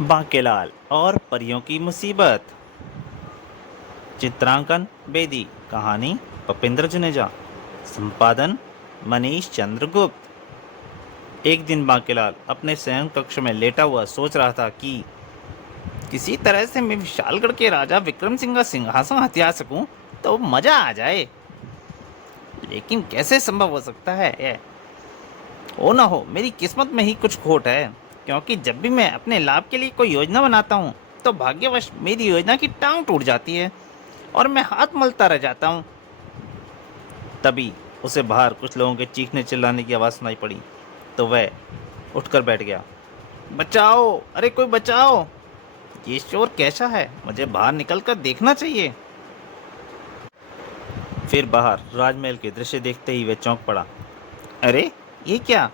बांकेलाल और परियों की मुसीबत। चित्रांकन बेदी। कहानी भूपेंद्र जुनेजा। संपादन मनीष चंद्रगुप्त। एक दिन बांकेलाल अपने शयन कक्ष में लेटा हुआ सोच रहा था कि किसी तरह से मैं विशालगढ़ के राजा विक्रम सिंह का सिंहासन हथिया सकूं तो मजा आ जाए। लेकिन कैसे संभव हो सकता है ये? हो ना हो मेरी किस्मत में ही कुछ खोट है, क्योंकि जब भी मैं अपने लाभ के लिए कोई योजना बनाता हूँ तो भाग्यवश मेरी योजना की टांग टूट जाती है और मैं हाथ मलता रह जाता हूँ। तभी उसे बाहर कुछ लोगों के चीखने चिल्लाने की आवाज़ सुनाई पड़ी, तो वह उठकर बैठ गया। बचाओ, अरे कोई बचाओ! ये शोर कैसा है? मुझे बाहर निकलकर देखना चाहिए। फिर बाहर राजमहल के दृश्य देखते ही वह चौंक पड़ा। अरे ये क्या?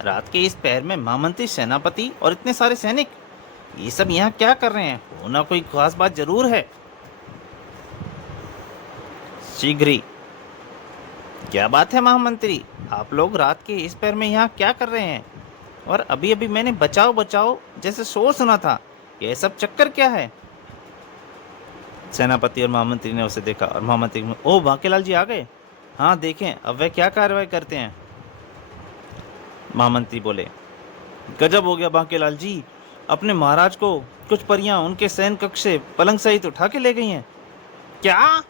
रात के इस पहर में महामंत्री, सेनापति और इतने सारे सैनिक, ये सब यहाँ क्या कर रहे हैं? होना कोई खास बात जरूर है। शीघ्र ही। क्या बात है महामंत्री, आप लोग रात के इस पहर में यहाँ क्या कर रहे हैं? और अभी अभी मैंने बचाओ बचाओ जैसे शोर सुना था, यह सब चक्कर क्या है? सेनापति और महामंत्री ने उसे देखा और महामंत्री ओ बांकेलाल जी आ गए। हाँ देखें अब वह क्या कार्रवाई करते हैं। महामंत्री बोले, गजब हो गया बांकेलाल जी, अपने महाराज को कुछ परियां उनके शयन कक्ष से पलंग सहित उठा के ले गई हैं। क्या?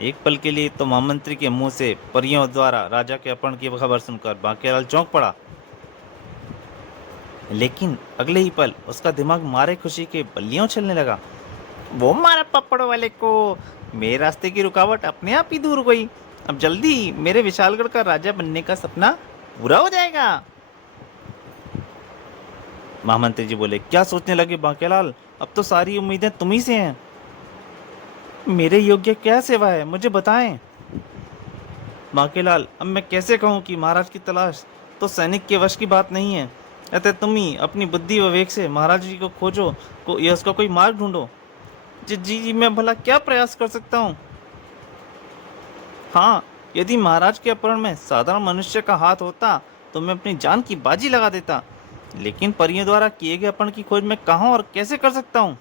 एक पल के लिए तो महामंत्री के मुंह से परियों द्वारा राजा के अपहरण की खबर सुनकर बांकेलाल चौंक पड़ा, लेकिन अगले ही पल उसका दिमाग मारे खुशी के बल्लियों चलने लगा। वो मारा पप्पड़ वाले को, मेरे रास्ते की रुकावट अपने आप ही दूर हो गई। अब जल्दी मेरे विशालगढ़ का राजा बनने का सपना पूरा हो जाएगा। महामंत्री जी बोले, क्या सोचने लगे बांकेलाल, अब तो सारी उम्मीदें तुम्ही से हैं। मेरे योग्य क्या सेवा है, मुझे बताएं। बांकेलाल, अब मैं कैसे कहूँ कि महाराज की तलाश तो सैनिक के वश की बात नहीं है, अतः तुम ही अपनी बुद्धि व विवेक से महाराज जी को खोजो को या उसका कोई मार्ग ढूंढो। जी जी जी, मैं भला क्या प्रयास कर सकता हूँ? हाँ, यदि महाराज के अपहरण में साधारण मनुष्य का हाथ होता तो मैं अपनी जान की बाजी लगा देता, लेकिन परियों द्वारा किए गए अपहरण की खोज मैं कहाँ और कैसे कर सकता हूँ?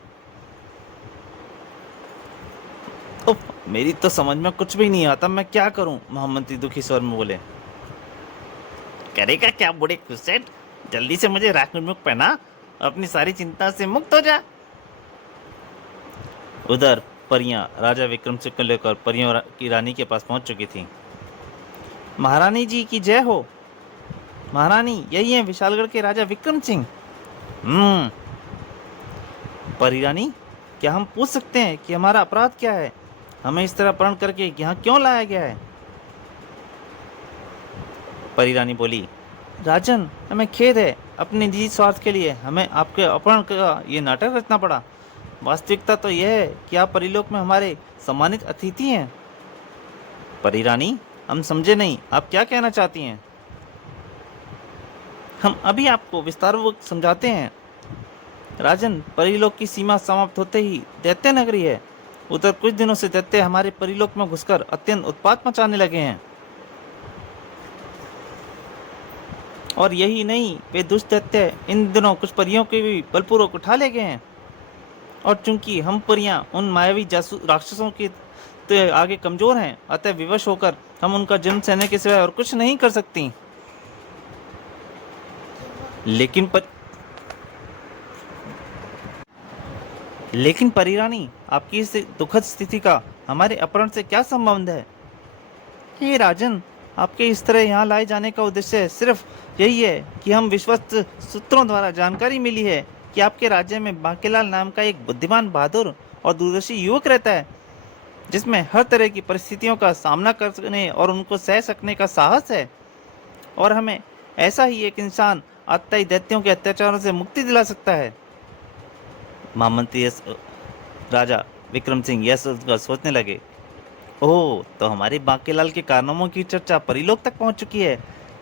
उफ, मेरी तो समझ में कुछ भी नहीं आता, मैं क्या करूं? महामंत्री दुखी स्वर में बोले। करेगा क्या बूढ़े खुसेट, जल्दी से मुझे राजमुख पहना, अपनी सारी चिंता से मुक्त हो जा। उधर परियां राजा विक्रम सिंह को लेकर परियों की रानी के पास पहुंच चुकी थीं। महारानी जी की जय हो। महारानी, यही है विशालगढ़ के राजा विक्रम सिंह। हम्म। परी रानी, क्या हम पूछ सकते हैं कि हमारा अपराध क्या है? हमें इस तरह अपहरण करके यहाँ क्यों लाया गया है? परी रानी बोली, राजन, हमें खेद है, अपने निजी स्वार्थ के लिए हमें आपके अपहरण का ये नाटक रचना पड़ा। वास्तविकता तो यह है कि आप परिलोक में हमारे सम्मानित अतिथि हैं। परी रानी, हम समझे नहीं, आप क्या कहना चाहती हैं? हम अभी आपको विस्तारपूर्वक समझाते हैं। राजन, परिलोक की सीमा समाप्त होते ही दैत्य नगरी है। उधर कुछ दिनों से दैत्य हमारे परिलोक में घुसकर अत्यंत उत्पात मचाने लगे हैं। और यही नहीं, वे दुष्ट दैत्य इन दिनों कुछ परियों के भी बलपूर्वक उठा ले गए हैं। और चूंकि हम परियां उन मायावी जासूस राक्षसों के तो आगे कमजोर हैं, अतः विवश होकर हम उनका जन्म सहने के सिवाय और कुछ नहीं कर सकती। लेकिन परिरानी, आपकी इस दुखद स्थिति का हमारे अपहरण से क्या संबंध है? हे राजन, आपके इस तरह यहाँ लाए जाने का उद्देश्य सिर्फ यही है कि हम विश्वस्त सूत्रों द्वारा जानकारी मिली है कि आपके राज्य में बांकेलाल नाम का एक बुद्धिमान, बहादुर और दूरदर्शी युवक रहता है, जिसमें हर तरह की परिस्थितियों का सामना करने और उनको सह सकने का साहस है। और हमें ऐसा ही एक इंसान आत्ताई दैत्यों के अत्याचारों से मुक्ति दिला सकता है। महामंत्री राजा विक्रम सिंह यह सोचने लगे। ओह, तो हमारे बांकेलाल के कारनामों की चर्चा परिलोक तक पहुंच चुकी है।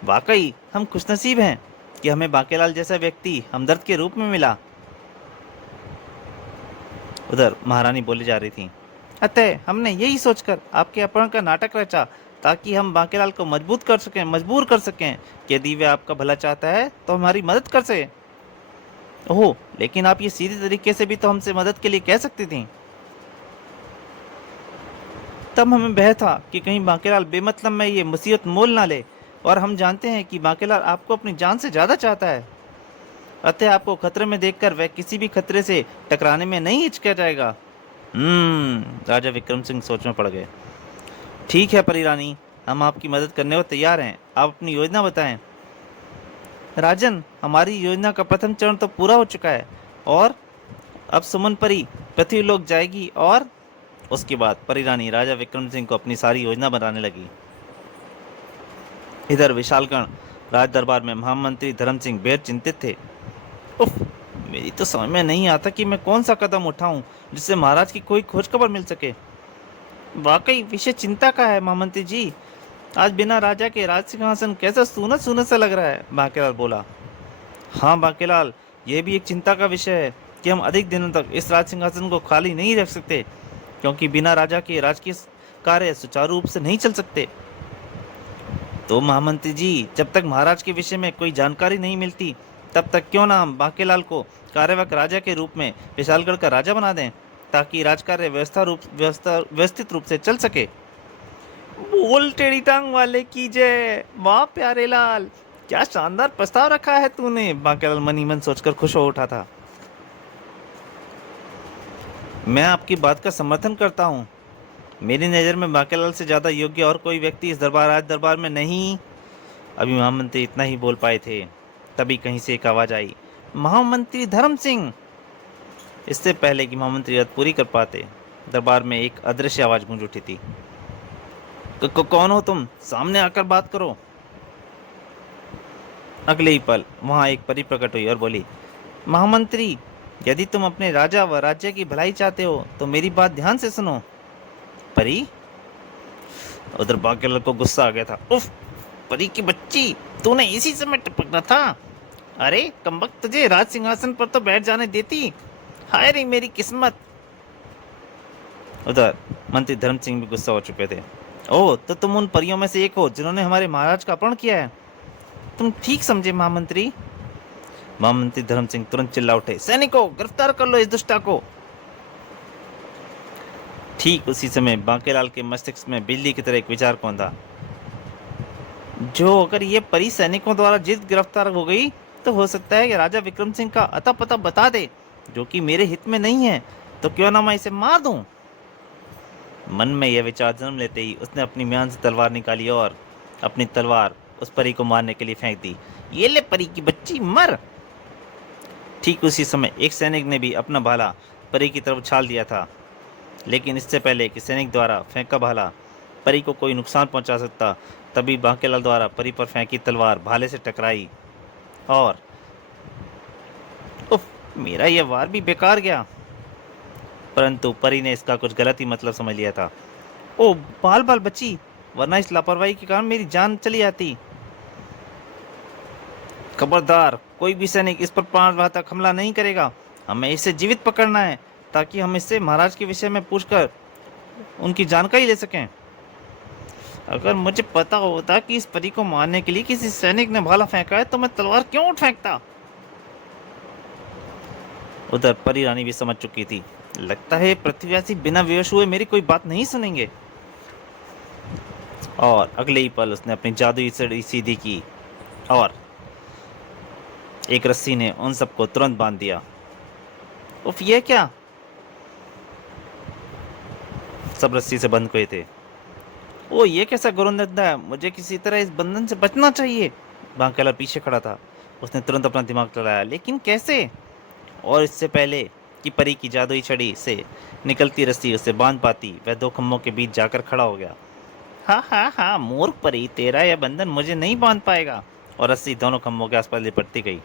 वाकई हम खुशनसीब हैं कि हमें बांकेलाल जैसा व्यक्ति हमदर्द के रूप में मिला। उधर महारानी बोली जा रही थी, अतः हमने यही सोचकर आपके अपहरण का नाटक रचा, ताकि हम बांकेलाल को मजबूर कर सकें कि यदि वह आपका भला चाहता है तो हमारी मदद कर सके। ओह, लेकिन आप ये सीधे तरीके से भी तो हमसे मदद के लिए कह सकती थी। तब हमें भय था कि कहीं बांकेलाल बेमतलब में ये मुसीबत मोल ना ले, और हम जानते हैं कि बांकेलाल आपको अपनी जान से ज़्यादा चाहता है। अतः आपको खतरे में देखकर वह किसी भी खतरे से टकराने में नहीं हिचकिचाएगा। राजा विक्रम सिंह सोच में पड़ गए। ठीक है परी रानी, हम आपकी मदद करने को तैयार हैं। आप अपनी योजना बताएं। राजन, हमारी योजना का प्रथम चरण तो पूरा हो चुका है, और अब सुमन परी पृथ्वी लोक जाएगी, और उसके बाद परी रानी राजा विक्रम सिंह को अपनी सारी योजना बनाने लगी। इधर विशालगढ़ राज दरबार में महामंत्री धर्म सिंह बेहद चिंतित थे। उफ, मेरी तो समझ में नहीं आता कि मैं कौन सा कदम उठाऊं जिससे महाराज की कोई खोज खबर मिल सके। वाकई विषय चिंता का है महामंत्री जी। आज बिना राजा के राज सिंहासन कैसा सूना सूना सा लग रहा है, बांकेलाल बोला। हाँ बांकेलाल, यह भी एक चिंता का विषय है कि हम अधिक दिनों तक इस राज सिंहासन को खाली नहीं रख सकते, क्योंकि बिना राजा के राजकीय कार्य सुचारू रूप से नहीं चल सकते। तो महामंत्री जी, जब तक महाराज के विषय में कोई जानकारी नहीं मिलती, तब तक क्यों ना हम बांकेलाल को कार्यवाहक राजा के रूप में विशालगढ़ का राजा बना दें, ताकि राजकार्य व्यवस्थित रूप से चल सके। बोल टेढ़ी टांग वाले की जय। वाह प्यारे लाल, क्या शानदार प्रस्ताव रखा है तूने, बांकेलाल मन ही मन सोचकर खुश हो उठा था। मैं आपकी बात का समर्थन करता हूँ। मेरी नज़र में बांकेलाल से ज़्यादा योग्य और कोई व्यक्ति इस राज दरबार में नहीं। अभी महामंत्री इतना ही बोल पाए थे, तभी कहीं से एक आवाज़ आई, महामंत्री धर्म सिंह। इससे पहले कि महामंत्री बात पूरी कर पाते, दरबार में एक अदृश्य आवाज़ गूंज उठी थी। कौन हो तुम? सामने आकर बात करो। अगले ही पल वहां एक परी प्रकट हुई और बोली, महामंत्री, यदि तुम अपने राजा व राज्य की भलाई चाहते हो तो मेरी बात ध्यान से सुनो। परी? उधर बांकेलाल को गुस्सा आ गया था। उफ, परी की बच्ची, तूने इसी समय टपकना था। अरे कमबख्त, तुझे राज सिंहासन पर तो बैठ जाने देती। हाय रे मेरी किस्मत। उधर मंत्री धर्म सिंह भी गुस्सा हो चुके थे। ओह, तो तुम उन परियों में से एक हो जिन्होंने हमारे महाराज का अपहरण किया है। तुम ठीक समझे महामंत्री। महामंत्री धर्म सिंह तुरंत चिल्ला उठे, सैनिकों, गिरफ्तार कर लो इस दुष्टा को। ठीक उसी समय बांकेलाल के मस्तिष्क में बिजली की तरह एक विचार कौंधा। जो अगर ये परी सैनिकों द्वारा जिद गिरफ्तार हो गई, तो हो सकता है कि राजा विक्रम सिंह का अता पता बता दे, जो कि मेरे हित में नहीं है। तो क्यों ना मैं इसे मार दूं। मन में यह विचार जन्म लेते ही उसने अपनी म्यान से तलवार निकाली और अपनी तलवार उस परी को मारने के लिए फेंक दी। ये ले परी की बच्ची, मर। ठीक उसी समय एक सैनिक ने भी अपना भाला परी की तरफ उछाल दिया था, लेकिन इससे पहले कि सैनिक द्वारा फेंका भाला परी को कोई नुकसान पहुंचा सकता, तभी बांकेलाल द्वारा परी पर फेंकी तलवार भाले से टकराई और उफ, मेरा यह वार भी बेकार गया। परंतु परी ने इसका कुछ गलत ही मतलब समझ लिया था। ओ बाल बाल बची, वरना इस लापरवाही के कारण मेरी जान चली जाती। खबरदार, कोई भी सैनिक इस पर प्राणघातक हमला नहीं करेगा। हमें इसे जीवित पकड़ना है, ताकि हम इससे महाराज के विषय में पूछकर उनकी जानकारी ले सकें। अगर मुझे पता होता कि इस परी को मारने के लिए किसी सैनिक ने भाला फेंका है, तो मैं तलवार क्यों उठ फेंकता। उधर परी रानी भी समझ चुकी थी। लगता है पृथ्वीवासी बिना विवश हुए मेरी कोई बात नहीं सुनेंगे। और अगले ही पल उसने अपनी जादुई छड़ी सीधी की और एक रस्सी ने उन सबको तुरंत बांध दिया। उफ, ये क्या? सब रस्सी से बंध गए थे। ओ, ये कैसा घोर धंधा है? मुझे किसी तरह इस बंधन से बचना चाहिए। बांकेलाल पीछे खड़ा था। उसने तुरंत अपना दिमाग चलाया, लेकिन कैसे? और इससे पहले कि परी की जादुई छड़ी से निकलती रस्सी उसे बांध पाती, वह दो खम्भों के बीच जाकर खड़ा हो गया। हाँ हाँ हाँ मूर्ख परी, तेरा यह बंधन मुझे नहीं बांध पाएगा। और रस्सी दोनों खम्भों के आसपास लिपटती गई।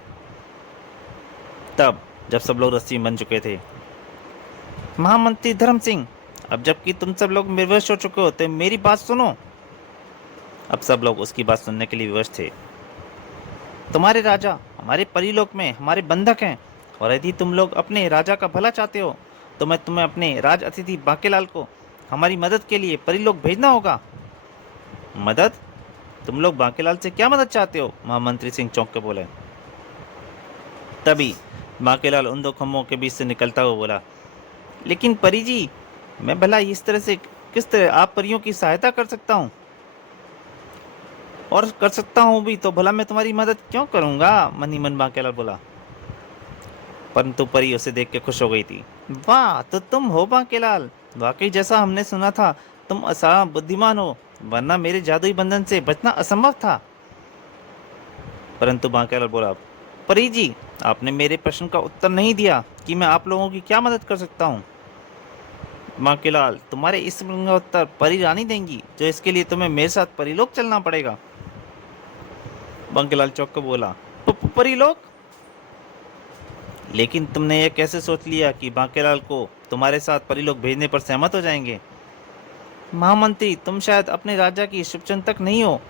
तब जब सब लोग रस्सी में बंध चुके थे, महामंत्री धर्म सिंह, अब जबकि तुम सब लोग विवश हो चुके हो, तो मेरी बात सुनो। अब सब लोग उसकी बात सुनने के लिए विवश थे। तुम्हारे राजा हमारे परिलोक में हमारे बंधक हैं, और यदि तुम लोग अपने राजा का भला चाहते हो, तो मैं तुम्हें अपने राज अतिथि बांकेलाल को हमारी मदद के लिए परिलोक भेजना होगा। मदद? तुम लोग बांकेलाल से क्या मदद चाहते हो? महामंत्री सिंह चौंक के बोले। तभी बांकेलाल उन दो खम्भों के बीच से निकलता हुआ बोला, लेकिन परी जी, मैं भला इस तरह से किस तरह आप परियों की सहायता कर सकता हूँ? और कर सकता हूँ भी तो भला मैं तुम्हारी मदद क्यों करूँगा? मन ही मन बांकेलाल बोला। परंतु परी उसे देख के खुश हो गई थी। वाह, तो तुम हो बांकेलाल, वाकई जैसा हमने सुना था, तुम असाधारण बुद्धिमान हो, वरना मेरे जादुई बंधन से बचना असंभव था। परंतु बांकेलाल बोला, परी जी, आपने मेरे प्रश्न का उत्तर नहीं दिया कि मैं आप लोगों की क्या मदद कर सकता हूँ। बांकेलाल, तुम्हारे इस प्रश्न का उत्तर परी रानी देंगी, जो इसके लिए तुम्हें मेरे साथ परीलोक चलना पड़ेगा। बांकेलाल चौंक कर बोला, परीलोक? लेकिन तुमने यह कैसे सोच लिया कि बांकेलाल को तुम्हारे साथ परीलोक भेजने पर सहमत हो जाएंगे? महामंत्री, तुम शायद अपने राजा की शुभचिंतक नहीं हो,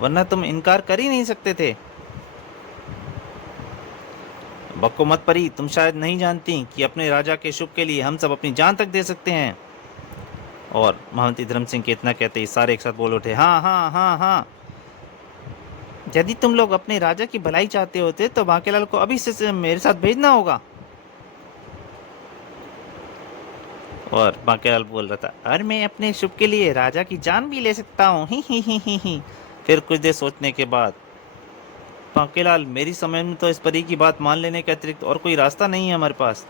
वरना तुम इनकार कर ही नहीं सकते थे। बक्को मत परी, तुम शायद नहीं जानती कि अपने राजा के शुभ के लिए हम सब अपनी जान तक दे सकते हैं। और महामंत्री धर्म सिंह के इतना कहते ही सारे एक साथ बोल उठे, हाँ हाँ हाँ हाँ। यदि तुम लोग अपने राजा की भलाई चाहते होते तो बांकेलाल को अभी से मेरे साथ भेजना होगा। और बांकेलाल बोल रहा था, और मैं अपने शुभ के लिए राजा की जान भी ले सकता हूँ, ही। फिर कुछ देर सोचने के बाद, बांकेलाल, मेरी समझ में तो इस परी की बात मान लेने के अतिरिक्त और कोई रास्ता नहीं है हमारे पास।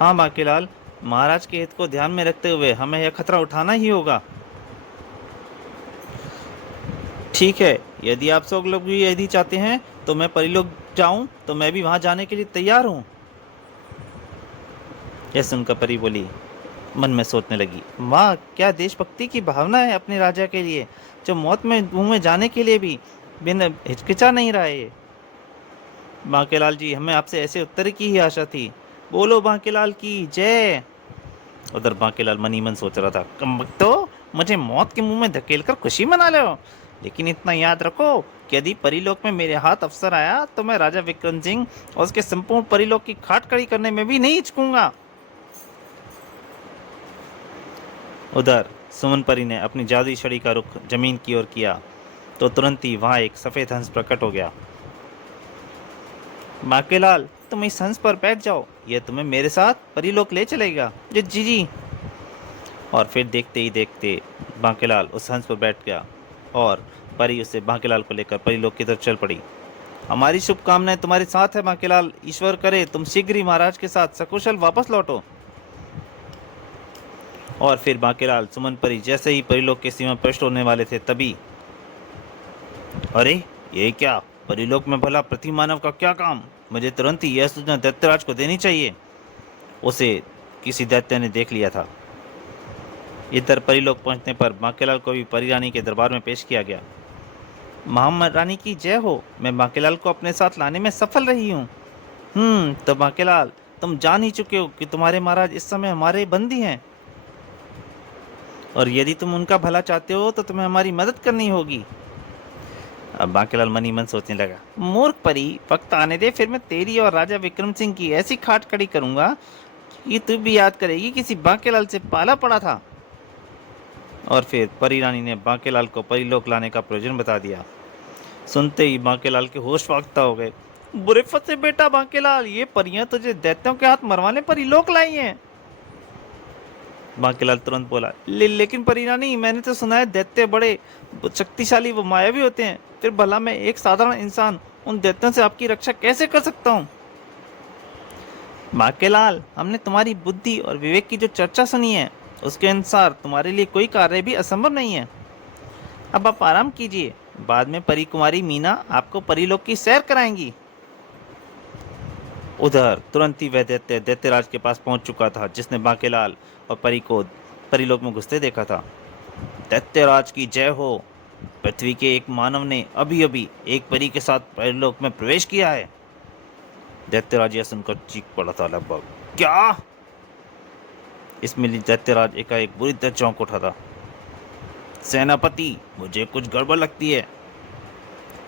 हाँ बांकेलाल, महाराज के हित को ध्यान में रखते हुए हमें यह खतरा उठाना ही होगा। ठीक है, यदि आप सब लोग भी यदि चाहते हैं तो मैं परिलोक जाऊं तो मैं भी वहां जाने के लिए तैयार हूं। यह सुनकर परी बोली, मन में सोचने लगी, वाह, क्या देशभक्ति की भावना है अपने राजा के लिए, जो मौत में मुंह में जाने के लिए भी बिना हिचकिचा नहीं रहा है। बांकेलाल जी, हमें आपसे ऐसे उत्तर की ही आशा थी। बोलो बांकेलाल की जय। उधर बांकेलाल मन ही मन सोच रहा था, तो मुझे मौत के मुंह में धकेल कर खुशी मना लो, लेकिन इतना याद रखो कि यदि परिलोक में मेरे हाथ अफसर आया तो मैं राजा विक्रम सिंह और उसके संपूर्ण परिलोक की खाट खड़ी करने में भी नहीं हिचकूंगा। उधर सुमन परी ने अपनी जादुई छड़ी का रुख जमीन की ओर किया तो तुरंत ही वहां एक सफेद हंस प्रकट हो गया। बांकेलाल, तुम इस हंस पर बैठ जाओ, यह तुम्हें मेरे साथ परिलोक ले चलेगा। जी जी जी। और फिर देखते ही देखते बांकेलाल उस हंस पर बैठ गया और परी उसे बांकेलाल को लेकर परिलोक की तरफ चल पड़ी। हमारी शुभकामनाएं तुम्हारे साथ है बांकेलाल, ईश्वर करे तुम शीघ्र ही महाराज के साथ सकुशल वापस लौटो। और फिर बांकेलाल सुमन परी जैसे ही परिलोक के सीमा प्रविष्ट होने वाले थे तभी, अरे ये क्या, परिलोक में भला पृथ्वी मानव का क्या काम? मुझे तुरंत ही यह सूचना दैत्यराज को देनी चाहिए। उसे किसी दैत्य ने देख लिया था। इधर परिलोक पहुंचने पर बांकेलाल को भी परी रानी के दरबार में पेश किया गया। महारानी की जय हो, मैं बांकेलाल को अपने साथ लाने में सफल रही हूँ। तो बांकेलाल, तुम जान ही चुके हो कि तुम्हारे महाराज इस समय हमारे बंदी हैं, और यदि तुम उनका भला चाहते हो तो तुम्हें हमारी मदद करनी होगी। अब बांकेलाल मन ही मन सोचने लगा, मूर्ख परी, वक्त आने दे, फिर मैं तेरी और राजा विक्रम सिंह की ऐसी खाट खड़ी करूंगा कि तू भी याद करेगी किसी बांकेलाल से पाला पड़ा था। और फिर परी रानी ने बांकेलाल को परिलोक लाने का प्रयोजन बता दिया। सुनते ही बांकेलाल के होश फाख्ता हो गए। बुरे फंसे बेटा बांकेलाल, ये परियां तुझे दैत्यों के हाथ मरवाने परिलोक लाई हैं। बांकेलाल तुरंत बोला, लेकिन परी रानी, मैंने तो सुना है दैत्य बड़े शक्तिशाली व मायावी होते हैं, फिर भला मैं एक साधारण इंसान उन दैत्यों से आपकी रक्षा कैसे कर सकता हूँ? बांकेलाल, हमने तुम्हारी बुद्धि और विवेक की जो चर्चा सुनी है उसके अनुसार तुम्हारे लिए कोई कार्य भी असंभव नहीं है। अब आप आराम कीजिए, बाद में परी कुमारी मीना आपको परिलोक की सैर कराएंगी। उधर तुरंत ही वह दैत्य दैत्यराज के पास पहुंच चुका था जिसने बांकेलाल और परी को परिलोक में घुसते देखा था। दैत्यराज की जय हो, पृथ्वी के एक मानव ने अभी अभी एक परी के साथ परलोक में प्रवेश किया है। दैत्यराज यह सुनकर चीख पड़ा था, लगभग क्या? इसमें दैत्यराज एकाएक बुरी तरह चौंक उठा था। सेनापति, मुझे कुछ गड़बड़ लगती है,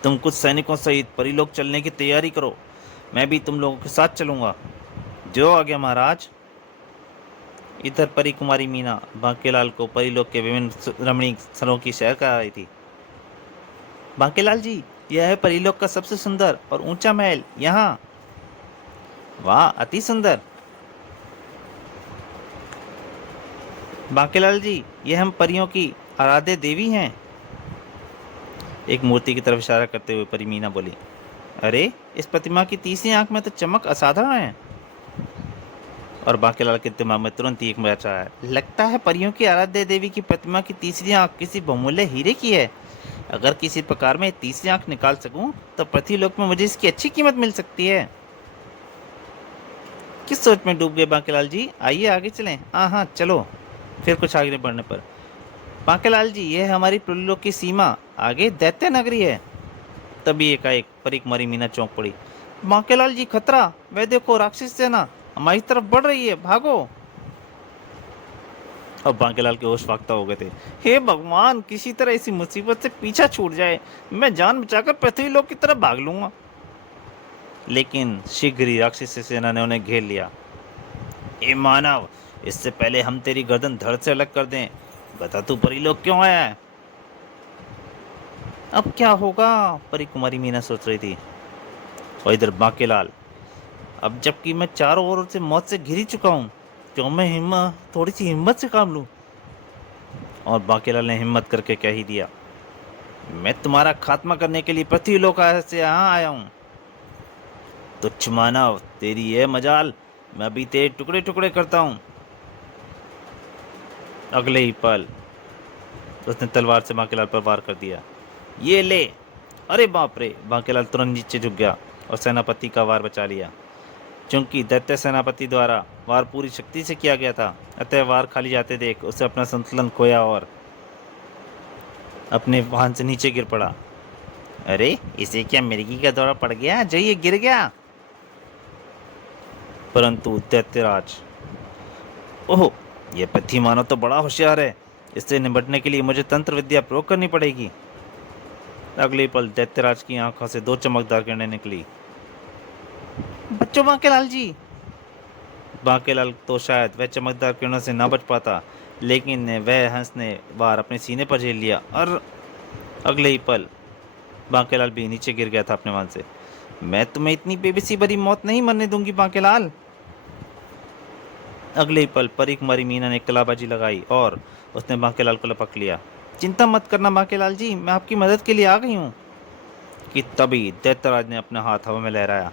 तुम कुछ सैनिकों सहित परिलोक चलने की तैयारी करो, मैं भी तुम लोगों के साथ चलूंगा। जो आज्ञा महाराज। इधर परी कुमारी मीना बांकेलाल को परिलोक के विभिन्न रमणीक स्थलों की सैर करा रही थी। बांकेलाल जी, यह है परिलोक का सबसे सुंदर और ऊंचा महल, यहाँ। वाह, अति सुंदर। बांकेलाल जी, ये हम परियों की आराध्य देवी हैं। एक मूर्ति की तरफ इशारा करते हुए परी मीना बोली। अरे, इस प्रतिमा की तीसरी आंख में तो चमक असाधारण है। और बांकेलाल के दिमाग में तुरंत ही एक विचार आया। लगता है परियों की आराध्य देवी की प्रतिमा की तीसरी आंख किसी बहुमूल्य हीरे की है। अगर किसी प्रकार में तीसरी आंख निकाल सकूं तो पृथ्वीलोक में मुझे इसकी अच्छी कीमत मिल सकती है। किस सोच में डूब गए बांकेलाल जी? आइए आगे चलें। हाँ हाँ, चलो। फिर कुछ आगे बढ़ने पर, बांकेलाल जी, ये है हमारी पृथ्वीलोक की सीमा, आगे दैत्य नगरी है। तभी एकाएक परिकुमारी मीना चौंक पड़ी। बांकेलाल जी, खतरा! वह देखो, राक्षस सेना हमारी तरफ बढ़ रही है, भागो! अब बांकेलाल के होश फाख्ता हो गए थे। हे भगवान, किसी तरह इसी मुसीबत से पीछा छूट जाए, मैं जान बचाकर पृथ्वीलोक की तरफ भाग लूंगा। लेकिन शीघ्र ही राक्षस सेना ने उन्हें घेर लिया। हे मानव, इससे पहले हम तेरी गर्दन धड़ से अलग कर दें, बता तू परीलोक क्यों आया है? अब क्या होगा, परी कुमारी मीना सोच रही थी। और इधर बांकेलाल, अब जबकि मैं चारों ओर से मौत से घिरी चुका हूँ, क्यों मैं हिम्मत थोड़ी सी हिम्मत से काम लूँ? और बांकेलाल ने हिम्मत करके कह ही दिया, मैं तुम्हारा खात्मा करने के लिए पृथ्वीलोक से यहाँ आया हूँ। तुच्छ मानव, तेरी ये मजाल, मैं अभी तेरे टुकड़े टुकड़े करता हूँ। अगले ही पल उसने तलवार से बांकेलाल पर वार कर दिया। ये ले! अरे बाप रे! बांकेलाल तुरंत नीचे झुक गया और सेनापति का वार बचा लिया। चूंकि दैत्य सेनापति द्वारा वार पूरी शक्ति से किया गया था, अतः वार खाली जाते देख उसे अपना संतुलन खोया और अपने वाहन से नीचे गिर पड़ा। अरे, इसे क्या मिर्गी का दौरा पड़ गया जो ये गिर गया? परंतु दैत्यराज, ओह, यह पृथ्वी मानव तो बड़ा होशियार है, इससे निपटने के लिए मुझे तंत्र विद्या प्रयोग करनी पड़ेगी। अगले पल दैत्यराज की आंखों से दो चमकदार किरणें निकली। बच्चों, बांकेलाल जी! बांकेलाल तो शायद वह चमकदार किरणों से ना बच पाता, लेकिन वह हंस ने वार अपने सीने पर झेल लिया और अगले ही पल बांकेलाल भी नीचे गिर गया था अपने वाहन से। मैं तुम्हें इतनी बेबसी भरी मौत नहीं मरने दूंगी बांकेलाल। अगले ही पल परी कुमारी मीना ने कलाबाजी लगाई और उसने बांकेलाल को लपक लिया। चिंता मत करना बांकेलाल जी, मैं आपकी मदद के लिए आ गई हूँ। कि तभी दैत्यराज ने अपना हाथ हवा में लहराया।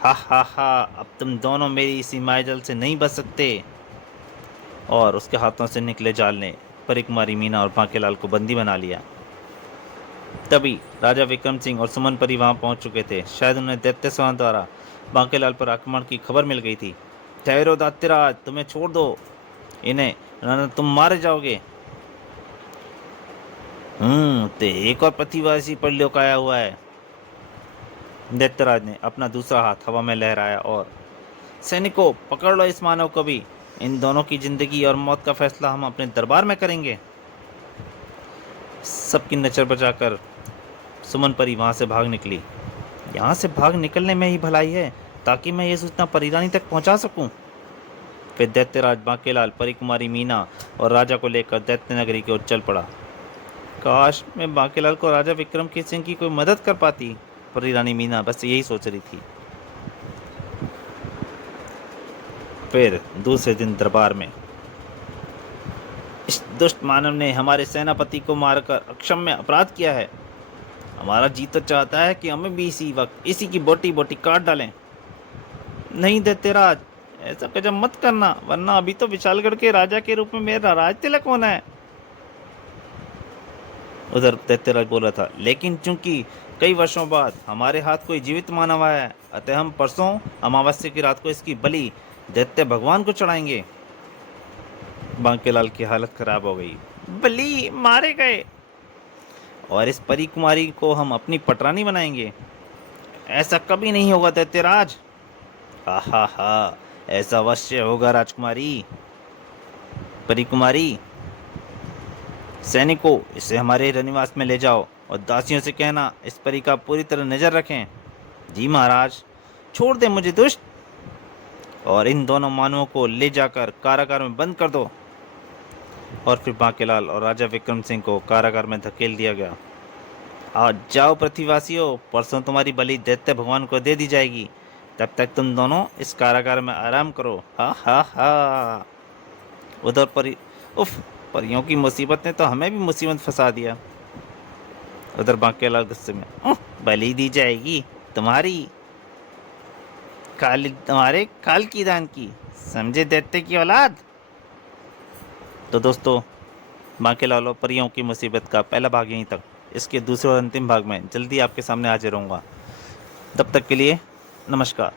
हा हा हा, अब तुम दोनों मेरी इसी मायाजाल से नहीं बच सकते। और उसके हाथों से निकले जाल ने परी कुमारी मीना और बांकेलाल को बंदी बना लिया। तभी राजा विक्रम सिंह और सुमन परी वहां पहुंच चुके थे। शायद उन्हें दैत्य सेना द्वारा बांकेलाल पर आक्रमण की खबर मिल गई थी। ठहरो दैत्यराज, तुम्हें छोड़ दो इन्हें, वरना तुम मारे जाओगे। तो एक और पृथ्वीवासी परलोक आया हुआ है। दैत्यराज ने अपना दूसरा हाथ हवा में लहराया और सैनिकों, पकड़ लो इस मानव को भी। इन दोनों की जिंदगी और मौत का फैसला हम अपने दरबार में करेंगे। सबकी नजर बचाकर सुमन परी वहां से भाग निकली। यहाँ से भाग निकलने में ही भलाई है, ताकि मैं ये सूचना परी रानी तक पहुंचा सकूं। फिर दैत्यराज बांकेलाल, परी कुमारी मीना और राजा को लेकर दैत्य नगरी की ओर चल पड़ा। काश मैं बांकेलाल को राजा विक्रम के सिंह की कोई मदद कर पाती। परी रानी मीना बस यही सोच रही थी। फिर दूसरे दिन दरबार में, इस दुष्ट मानव ने हमारे सेनापति को मारकर अक्षम्य अपराध किया है। हमारा जी तो चाहता है कि हमें भी इसी वक्त इसी की बोटी बोटी काट डालें। नहीं दैत्यराज, ऐसा कदम मत करना, वरना अभी तो विशालगढ़ के राजा के रूप में मेरा राज तिलक होना है। उधर दैत्यराज बोला था, लेकिन चूंकि कई वर्षों बाद हमारे हाथ कोई जीवित मानव आया है, अतः हम परसों अमावस्या की रात को इसकी बलि दैत्य भगवान को चढ़ाएंगे। बांकेलाल की हालत खराब हो गई। बलि मारे गए और इस परी कुमारी को हम अपनी पटरानी बनाएंगे। ऐसा कभी नहीं होगा दैत्यराज। हा हा हा, ऐसा अवश्य होगा राजकुमारी। परी कुमारी, सैनिकों, इसे हमारे रनिवास में ले जाओ और दासियों से कहना इस परी का पूरी तरह नजर रखें। जी महाराज। छोड़ दे मुझे दुष्ट, और इन दोनों मानवों को ले जाकर कारागार में बंद कर दो। और फिर बांकेलाल और राजा विक्रम सिंह को कारागार में धकेल दिया गया। आज जाओ पृथ्वीवासियों, परसों तुम्हारी बलि दैत्य भगवान को दे दी जाएगी। तब तक तुम दोनों इस कारागार में आराम करो। हा हा हा। उधर परी, उफ, परियों की मुसीबत ने तो हमें भी मुसीबत फंसा दिया। उधर बांकेलाल गुस्से में, बलि दी जाएगी तुम्हारी, तुम्हारे काल की दान की, समझे दैत्य की औलाद। तो दोस्तों, बांकेलाल और परियों की मुसीबत का पहला भाग यहीं तक। इसके दूसरे और अंतिम भाग में जल्दी आपके सामने हाजिर होऊंगा। तब तक के लिए नमस्कार।